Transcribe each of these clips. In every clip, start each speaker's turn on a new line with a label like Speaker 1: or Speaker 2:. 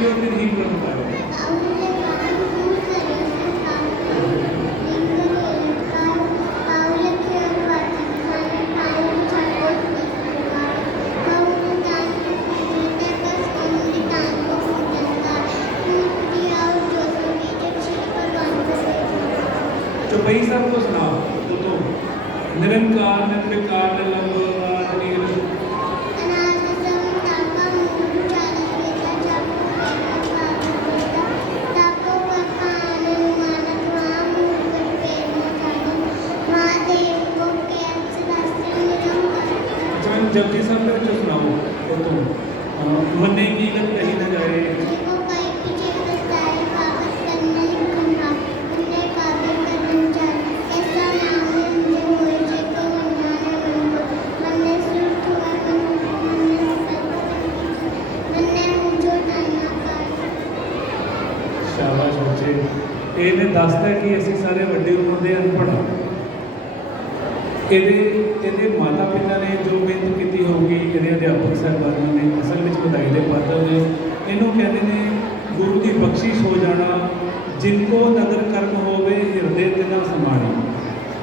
Speaker 1: ਜੋ ਤੇ ਨਹੀਂ ਕਰਦਾ ਹੈ ਚੁਪਈ ਸਾਹਿਬ ਕੋ ਸੁਣਾਓ ਉਤੋਂ ਨਿਰੰਕਾਰ ਨਿਰਵਿਕਾਰ ਨਿਰਲੰਭ ਕੀ ਗੱਲ ਕਹੀ ਨਾ ਜਾਏ? ਸ਼ਾਬਾਸ਼ ਬੱਚੇ। ਇਹਨੇ ਦੱਸਦਾ ਕਿ ਅਸੀਂ ਸਾਰੇ ਵੱਡੀ ਉਮਰ ਦੇ ਅਨਪੜ੍ਹ ਹਾਂ। ਇਹਦੇ ਇਹਦੇ ਮਾਤਾ ਪਿਤਾ ਨੇ ਜੋ ਮਿਹਨਤ ਕੀਤੀ ਹੋਊਗੀ ਇਹਦੇ ਅਧਿਆਪਕ ਸਾਹਿਬਾਨਾਂ ਨੇ ਅਸਲ ਵਿੱਚ ਵਧਾਈ ਦੇ ਪਾਤਰ ਨੇ ਇਹਨੂੰ ਕਹਿੰਦੇ ਨੇ ਗੁਰੂ ਦੀ ਹੋ ਜਾਣਾ ਜਿਨ ਕੋ ਨਦਰ ਕਰਮ ਹੋਵੇ, ਹਿਰਦੇ ਤੇ ਨਾ ਸਮਾਣੀ।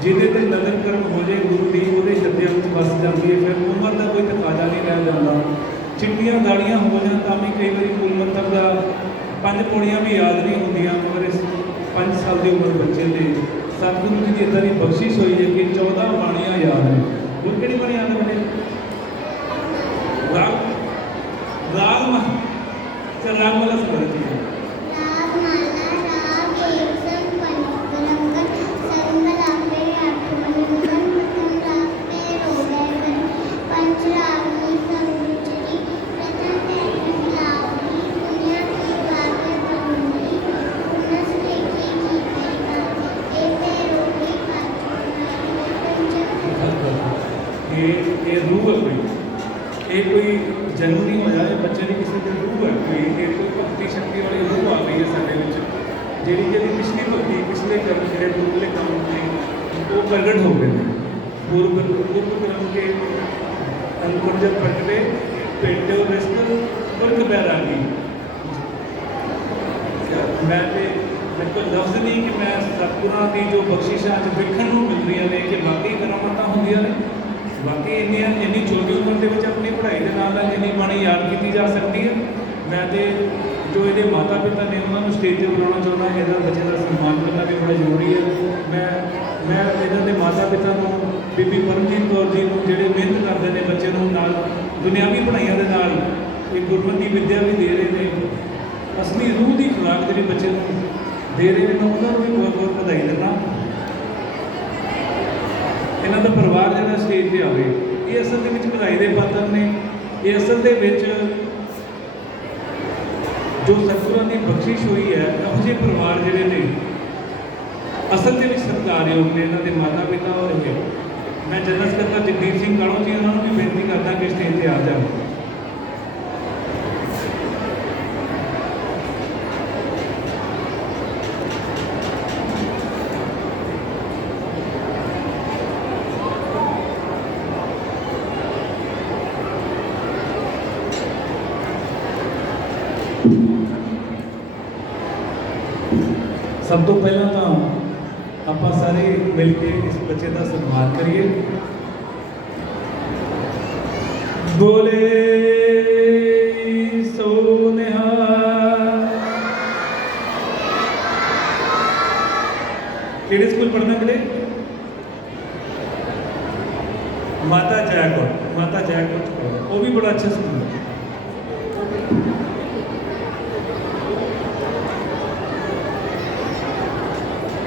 Speaker 1: ਜਿਹਦੇ ਤੇ ਨਦਰ ਕਰਮ ਹੋ ਜੇ, ਗੁਰੂ ਦੀ, ਉਹਦੇ ਹਿਰਦੇ ਵਿੱਚ ਵਸ ਜਾਂਦੀ ਹੈ। ਫਿਰ ਉਮਰ ਦਾ ਕੋਈ ਤਕਾਜ਼ਾ ਨਹੀਂ ਰਹਿ ਜਾਂਦਾ। ਚਿੱਟੀਆਂ ਦਾੜੀਆਂ ਹੋ ਜਾਂ ਤਾਂ ਵੀ ਕਈ ਵਾਰੀ ਮੂਲ ਮੰਤਰ ਦਾ ਪੰਜ ਪੌੜੀਆਂ ਵੀ ਯਾਦ ਨਹੀਂ ਹੁੰਦੀਆਂ, ਮਗਰ ਇਸ 5 ਸਾਲ ਦੀ ਉਮਰ ਬੱਚੇ ਦੇ। ਸਤਿਗੁਰੂ ਜੀ ਦੀ ਇਦਾਂ ਦੀ ਬਖਸ਼ਿਸ਼ ਹੋਈ ਹੈ ਕਿ 14 ਬਾਣੀਆਂ ਯਾਦ ਨੇ। ਉਹ ਕਿਹੜੀ ਬਾਣੀ ਯਾਦ ਬਣੇ ਰਾਗ ਰਾਗ ਮਾ ਤੇ ਰਾਗ ਵਾਲਾ ਸਬਰ ਜੀ ਹੈ ਇਹ ਇਹ ਰੂਹ ਹੈ ਕੋਈ? ਇਹ ਕੋਈ ਜਨਮ ਨਹੀਂ ਹੋਇਆ, ਇਹ ਬੱਚੇ ਦੀ ਕਿਸੇ ਦੀ ਰੂਹ ਹੈ ਕੋਈ? ਇਹ ਕੋਈ ਭਗਤੀ ਸ਼ਕਤੀ ਵਾਲੀ ਰੂਹ ਆ ਗਈ ਹੈ ਸਾਡੇ ਵਿੱਚ। ਜਿਹੜੀ ਜਿਹੜੀ ਪਿਛਲੀ ਭਗਤੀ, ਪਿਛਲੇ ਕਰਮ ਜਿਹੜੇ ਦੂਰਲੇ ਕੰਮ ਨੇ, ਉਹ ਪ੍ਰਗਟ ਹੋ ਗਏ ਨੇ। ਪੂਰਬ ਪੂਰਬ ਕਰਮ ਕੇ ਅਨੁਪਰ ਜਬ ਪ੍ਰਗਟੇ ਪਿੰਡ ਰਿਸਕ ਵਰਕ ਬੈਰਾਗੀ ਮੈਂ ਤੇ ਮੇਰੇ ਕੋਲ ਲਫ਼ਜ਼ ਨਹੀਂ ਕਿ ਮੈਂ ਸਤਿਗੁਰਾਂ ਦੀ ਜੋ ਬਖਸ਼ਿਸ਼ਾਂ ਅੱਜ ਵੇਖਣ ਨੂੰ ਮਿਲ ਰਹੀਆਂ ਨੇ, ਕਿ ਵਾਕਈ ਕਰਾਮਾਤਾਂ ਹੁੰਦੀਆਂ ਨੇ। ਬਾਕੀ ਇੰਨੀਆਂ ਇੰਨੀ ਛੋਟੀ ਉਮਰ ਦੇ ਵਿੱਚ ਆਪਣੀ ਪੜ੍ਹਾਈ ਦੇ ਨਾਲ ਨਾਲ ਇੰਨੀ ਬਾਣੀ ਯਾਦ ਕੀਤੀ ਜਾ ਸਕਦੀ ਹੈ। ਮੈਂ ਤੇ ਜੋ ਇਹਦੇ ਮਾਤਾ ਪਿਤਾ ਨੇ ਉਹਨਾਂ ਨੂੰ ਸਟੇਜ ਤੇ ਬੁਲਾਉਣਾ ਚਾਹੁੰਦਾ, ਇਹਦਾ ਬੱਚੇ ਦਾ ਸਨਮਾਨ ਕਰਨਾ ਵੀ ਬੜਾ ਜ਼ਰੂਰੀ ਹੈ। ਮੈਂ ਮੈਂ ਇਹਨਾਂ ਦੇ ਮਾਤਾ ਪਿਤਾ ਨੂੰ, ਬੀਬੀ ਪਰਮਜੀਤ ਕੌਰ ਜੀ ਨੂੰ ਜਿਹੜੇ ਮਿਹਨਤ ਕਰਦੇ ਨੇ ਬੱਚੇ ਨੂੰ ਨਾਲ, ਦੁਨਿਆਵੀ ਪੜ੍ਹਾਈਆਂ ਦੇ ਨਾਲ ਇਹ ਗੁਰਮਤਿ ਵਿੱਦਿਆ ਵੀ ਦੇ ਰਹੇ ਨੇ। ਅਸਲੀ ਰੂਹ ਦੀ ਖੁਰਾਕ ਜਿਹੜੀ ਬੱਚੇ ਨੂੰ ਦੇ ਰਹੇ ਨੇ, ਮੈਂ ਉਹਨਾਂ ਨੂੰ ਵੀ ਬਹੁਤ ਬਹੁਤ ਵਧਾਈ ਦਿੰਦਾ। ਇਹਨਾਂ ਦਾ ਜਿਹੜਾ ਸਟੇਜ ਤੇ ਆਵੇ ਇਹ ਅਸਲ ਦੇ ਵਿੱਚ ਵਧਾਈ ਦੇ ਪਾਤਰ ਨੇ। ਇਹ ਅਸਲ ਦੇ ਵਿੱਚ ਜੋ ਸਤਿਗੁਰਾਂ ਦੀ ਬਖਸ਼ਿਸ਼ ਹੋਈ ਹੈ, ਇਹੋ ਜਿਹੇ ਪਰਿਵਾਰ ਜਿਹੜੇ ਨੇ, ਅਸਲ ਦੇ ਵਿੱਚ ਸਤਿਕਾਰਯੋਗ ਨੇ। ਇਹਨਾਂ ਦੇ ਮਾਤਾ ਪਿਤਾ ਔਰ ਇਹ ਮੈਂ ਜਨਰਲ ਸਕੱਤਰ ਜਗਦੀਪ ਸਿੰਘ ਕਾਲੋ ਜੀ, ਉਹਨਾਂ ਨੂੰ ਵੀ ਬੇਨਤੀ ਕਰਦਾ ਕਿ ਸਟੇਜ ਤੇ ਆ ਜਾਣ। ਸਭ ਤੋਂ ਪਹਿਲਾਂ ਤਾਂ ਆਪਾਂ ਸਾਰੇ ਮਿਲ ਕੇ ਇਸ ਬੱਚੇ ਦਾ ਸਨਮਾਨ ਕਰੀਏ ਬੋਲੇ ਸੋ ਨਿਹਾਲ ਕਿਹੜੇ ਸਕੂਲ ਪੜ੍ਹਨਾ ਕਿਹੜੇ ਮਾਤਾ ਜੈਕੋਟ ਮਾਤਾ ਜੈਕੋਟ ਚ ਪੜ੍ਹਦਾ। ਉਹ ਵੀ ਬੜਾ ਅੱਛਾ ਸਕੂਲ ਹੈ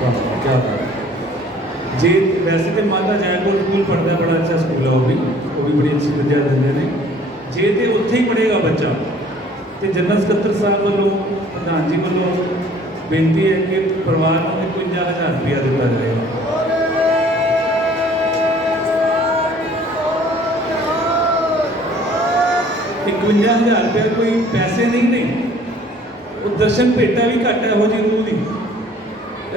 Speaker 1: ਵਾਹ ਕੀ ਬਾਤ ਹੈ ਜੇ ਵੈਸੇ ਤੇ ਮਾਤਾ ਜੈਕੋਟ ਸਕੂਲ ਪੜ੍ਹਦਾ ਬੜਾ ਅੱਛਾ ਸਕੂਲ ਹੈ ਉਹ ਵੀ ਉਹ ਵੀ ਬੜੀ ਅੱਛੀ ਵਿਦਿਆ ਦਿੰਦੇ ਨੇ ਜੇ ਤੇ ਉੱਥੇ ਹੀ ਪੜ੍ਹੇਗਾ ਬੱਚਾ ਤੇ ਜਨਰਲ ਸਕੱਤਰ ਸਾਹਿਬ ਵੱਲੋਂ ਪ੍ਰਧਾਨ ਜੀ ਵੱਲੋਂ ਬੇਨਤੀ ਹੈ ਕਿ ਪਰਿਵਾਰ ਨੂੰ 51000 ਰੁਪਇਆ ਦਿੱਤਾ ਜਾਏਗਾ ਇਕਵੰਜਾ ਹਜ਼ਾਰ ਰੁਪਇਆ ਕੋਈ ਪੈਸੇ ਨਹੀਂ ਨੇ ਉਹ ਦਰਸ਼ਨ ਭੇਟਾ ਵੀ ਘੱਟ ਹੈ ਉਹ ਜੀ ਰੂਹ ਦੀ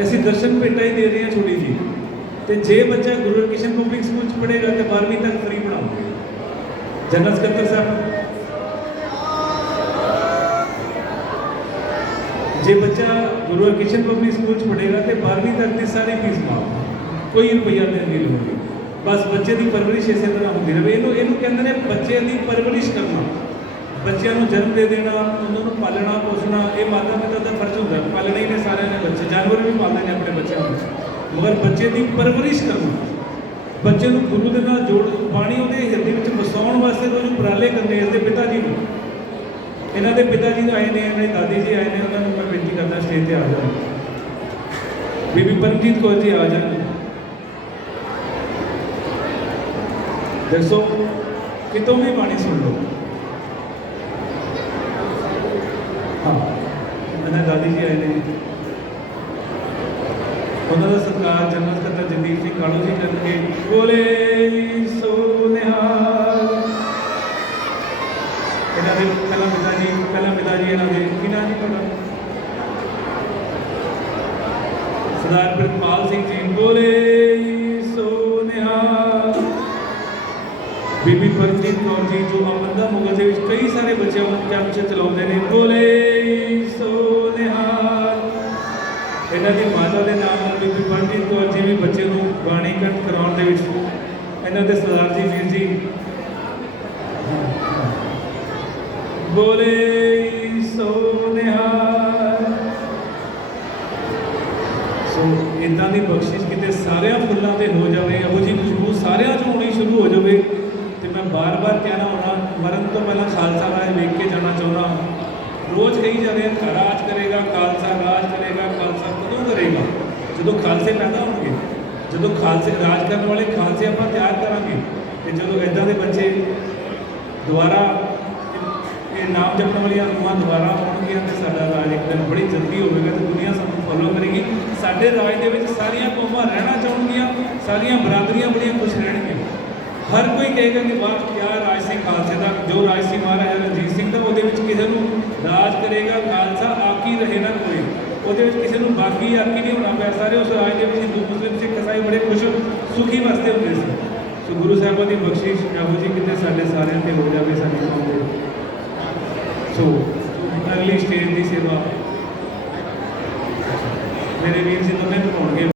Speaker 1: ਅਸੀਂ ਦਰਸ਼ਨ ਭੇਟਾ ਹੀ ਦੇ ਰਹੇ ਹਾਂ ਛੋਟੀ ਜੀ ਤੇ ਜੇ ਬੱਚਾ ਗੁਰੂ ਹਰਕ੍ਰਿਸ਼ਨ ਪਬਲਿਕ ਸਕੂਲ ਚ ਪੜ੍ਹੇਗਾ ਤੇ 12ਵੀਂ ਤੱਕ ਫ੍ਰੀ ਪੜਾਉਂਗੇ ਜਨਰਲ ਸਕੱਤਰ ਸਾਹਿਬ। ਜੇ ਬੱਚਾ ਗੁਰੂ ਹਰਕ੍ਰਿਸ਼ਨ ਪਬਲਿਕ ਸਕੂਲ ਚ ਪੜ੍ਹੇਗਾ ਤੇ 12ਵੀਂ ਤੱਕ ਦੀ ਸਾਰੀ ਫੀਸ ਮਾਫ। ਕੋਈ ਰੁਪਈਆ ਦੇਣ ਦੀ ਲੋੜ ਨਹੀਂ। ਬਸ ਬੱਚੇ ਦੀ ਪਰਵਰਿਸ਼ ਇਸੇ ਤਰ੍ਹਾਂ ਹੁੰਦੀ ਰਹੇ। ਇਹਨੂੰ ਇਹਨੂੰ ਕਹਿੰਦੇ ਨੇ ਬੱਚੇ ਦੀ ਪਰਵਰਿਸ਼ ਕਰਨਾ। ਬੱਚਿਆਂ ਨੂੰ ਜਨਮ ਦੇ ਦੇਣਾ, ਉਹਨਾਂ ਨੂੰ ਪਾਲਣਾ, ਪੋਸਣਾ, ਇਹ ਮਾਤਾ ਪਿਤਾ ਦਾ ਫਰਜ਼ ਹੁੰਦਾ। ਪਾਲਣਾ ਹੀ ਨੇ ਸਾਰਿਆਂ ਨੇ ਬੱਚੇ, ਜਾਨਵਰ ਵੀ ਪਾਲਦੇ ਨੇ ਆਪਣੇ ਬੱਚਿਆਂ ਨੂੰ। ਮਗਰ ਬੱਚੇ ਦੀ ਪਰਵਰਿਸ਼ ਕਰਨਾ। ਬੱਚੇ ਨੂੰ ਗੁਰੂ ਦੇ ਨਾਲ ਜੋੜ, ਬਾਣੀ ਉਹਦੇ ਹਿਰਦੇ ਵਿੱਚ ਵਸਾਉਣ ਵਾਸਤੇ ਰੋਜ਼ ਉਪਰਾਲੇ ਕਰਨੇ, ਇਸਦੇ ਪਿਤਾ ਜੀ ਨੂੰ। ਇਹਨਾਂ ਦੇ ਪਿਤਾ ਜੀ ਆਏ ਨੇ, ਇਹਨਾਂ ਦੇ ਦਾਦੀ ਜੀ ਆਏ ਨੇ, ਉਹਨਾਂ ਨੂੰ ਮੈਂ ਬੇਨਤੀ ਕਰਦਾ ਸਟੇਜ ਤੇ ਆ ਜਾਣ। ਬੀਬੀ ਪਰਮਜੀਤ ਕੌਰ ਜੀ ਆ ਜਾਣ। ਦੱਸੋ, ਕਿਤੋਂ ਵੀ ਬਾਣੀ ਸੁਣ ਲਓ ਹਾਂ ਇਹਨਾਂ ਦਾਦੀ ਜੀ ਆਏ ਨੇ ਉਹਨਾਂ ਦਾ ਸਰਕਾਰ ਜਨਰਲ ਸਕੱਤਰ ਜਗਦੀਪ ਸਿੰਘ ਕਾਲੂ ਜੀ ਕਰਨਗੇ। ਬੋਲੇ ਸੋ ਇਹਨਾਂ ਦੇ ਪਹਿਲਾਂ ਪਿਤਾ ਜੀ, ਪਹਿਲਾਂ ਪਿਤਾ ਜੀ ਇਹਨਾਂ ਦੇ। ਕੀ ਜੀ ਤੁਹਾਡਾ? ਸਰਦਾਰ ਪ੍ਰਿਤਪਾਲ ਸਿੰਘ ਜੀ। ਬੋਲੇ ਬੀਬੀ ਪਰਮਜੀਤ ਕੌਰ ਜੀ, ਜੋ ਅਮਰਦਾ ਮੁਗਲ ਦੇ ਵਿੱਚ ਕਈ ਸਾਰੇ ਬੱਚਿਆਂ ਨੂੰ ਚਰਚ ਚਲਾਉਂਦੇ ਨੇ, ਬੋਲੇ ਸੋ ਨਿਹਾਲ। ਇਹਨਾਂ ਦੀ ਮਾਤਾ ਦੇ ਨਾਮ ਨਾਲ ਬੀਬੀ ਪਰਮਜੀਤ ਕੌਰ ਜੀ ਵੀ ਬੱਚੇ ਨੂੰ ਬਾਣੀ ਕੰਠ ਕਰਾਉਣ ਦੇ ਵਿੱਚ ਇਹਨਾਂ ਦੇ ਸਰਦਾਰ ਜੀ ਵੀਰ ਜੀ। ਬੋਲੇ ਸੋ ਨਿਹਾਲ। ਸੋ ਇਦਾਂ ਦੀ ਬਖਸ਼ਿਸ਼ ਕਿਤੇ ਸਾਰਿਆਂ ਫੁੱਲਾਂ ਤੇ ਹੋ ਜਾਵੇ, ਇਹੋ ਜੀ ਖੁਸ਼ਬੂ ਸਾਰਿਆਂ 'ਚ ਹੋਣੀ ਸ਼ੁਰੂ ਹੋ ਜਾਵੇ ਤੇ ਮੈਂ ਬਾਰ-ਬਾਰ ਕਹਿਣਾ ਹੋਣਾ ਮਰਨ ਤੋਂ ਪਹਿਲਾਂ ਖਾਲਸਾ ਰਾਜ ਵੇਖ ਕੇ ਜਾਣਾ ਚਾਹੁੰਦਾ ਰੋਜ਼ ਕਹੀ ਜਾ ਰਹੇ ਆ ਰਾਜ ਕਰੇਗਾ, ਖਾਲਸਾ ਰਾਜ ਕਰੇਗਾ, ਖਾਲਸਾ ਕਦੋਂ ਕਰੇਗਾ? ਜਦੋਂ ਖਾਲਸੇ ਪੈਦਾ ਹੋਣਗੇ, ਜਦੋਂ ਖਾਲਸੇ ਰਾਜ ਕਰਨ ਵਾਲੇ ਖਾਲਸੇ ਆਪਾਂ ਤਿਆਰ ਕਰਾਂਗੇ, ਤੇ ਜਦੋਂ ਇਦਾਂ ਦੇ ਬੱਚੇ ਦੁਬਾਰਾ ਇਹ ਨਾਮ ਜਪਣ ਵਾਲੀਆਂ ਰੂਹਾਂ ਦੁਬਾਰਾ ਆਉਣਗੀਆਂ ਤੇ ਸਾਡਾ ਰਾਜ ਇੱਕ ਦਿਨ ਬੜੀ ਜਲਦੀ ਹੋਵੇਗਾ ਤੇ ਦੁਨੀਆ ਸਾਨੂੰ ਫੋਲੋ ਕਰੇਗੀ। ਸਾਡੇ ਰਾਜ ਦੇ ਵਿੱਚ ਸਾਰੀਆਂ ਕੌਮਾਂ ਰਹਿਣਾ ਚਾਹਣਗੀਆਂ, ਸਾਰੀਆਂ ਬਰਾਦਰੀਆਂ ਬੜੀਆਂ ਖੁਸ਼ ਰਹਿਣਗੀਆਂ। ਹਰ ਕੋਈ ਕਹੇਗਾ ਕਿ ਵਾਹ, ਕੀ ਰਾਜ ਸੀ ਖਾਲਸੇ ਦਾ, ਜੋ ਰਾਜ ਸੀ ਮਹਾਰਾਜਾ ਰਣਜੀਤ ਸਿੰਘ ਦਾ, ਉਹਦੇ ਵਿੱਚ ਕਿਸੇ ਨੂੰ ਰਾਜ ਕਰੇਗਾ, ਖਾਲਸਾ ਆਕੀ ਰਹੇ ਨਾ ਕੋਈ। ਉਹਦੇ ਵਿੱਚ ਕਿਸੇ ਨੂੰ ਬਾਕੀ ਆਕੀ ਨਹੀਂ ਹੋਣਾ ਪਿਆ ਸਾਰੇ ਉਸ ਰਾਜ ਦੇ ਵਿੱਚ ਹਿੰਦੂ, ਮੁਸਲਿਮ, ਸਿੱਖ, ਈਸਾਈ ਬੜੇ ਖੁਸ਼, ਸੁਖੀ ਵਸਦੇ ਹੁੰਦੇ ਸੀ। ਸੋ ਗੁਰੂ ਸਾਹਿਬਾਂ ਦੀ ਬਖਸ਼ਿਸ਼ ਇਹੋ ਜੀ, ਕਿਤੇ ਸਾਡੇ ਸਾਰਿਆਂ ਤੇ ਹੋ ਜਾਵੇ, ਸਾਡੀ ਕੌਮ ਦੇ। ਸੋ ਅਗਲੀ ਸਟੇਜ ਦੀ ਸੇਵਾ ਮੇਰੇ ਵੀਰ ਜੀ ਦੋਨੇ ਕਰਵਾਉਣਗੇ